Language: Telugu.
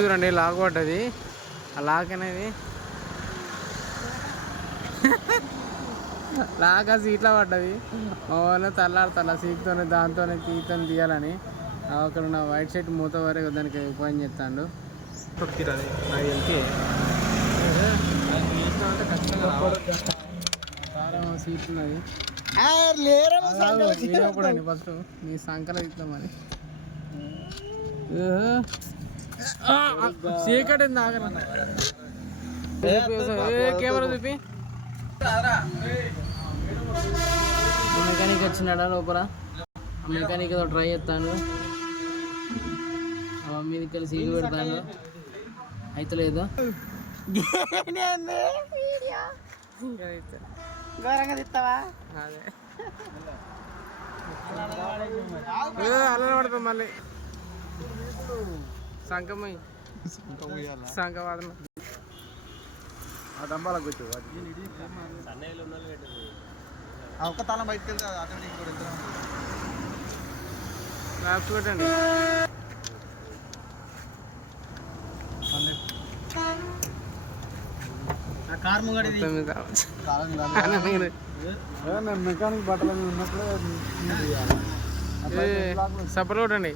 చూడండి లాక్ పడ్డది. ఆ లాక్ అనేది లాక్ ఆ సీట్లో పడ్డది. ఓన్లీ తల్లాడుతా సీట్తోనే దాంతోనే కీతో తీయాలని అక్కడ ఉన్న వైట్ షర్ట్ మూత వరకు దానికి ఉపాయం చేస్తాడు. సీట్ ఉన్నది లేనప్పుడండి ఫస్ట్ నీ సంకల ఇస్తామని చీకటి కెమెరా చూపి. మెకానిక్ వచ్చినాడా లోపల? మెకానిక్ ఏదో ట్రై చేస్తాను. మీదకి వెళ్ళి సీటు పెడతాను. అయితే లేదు ఘోరంగా తిస్తావా? అదే అలా పడతాం మళ్ళీ సంకమయ్యి సంకవాదన ఒక్క తాళం బయటకు వెళ్తే ల్యాబ్స్ పెట్టండి. మెకానిక్ బట్టలు ఉన్నప్పుడే సపోర్ట్ కొట్టండి.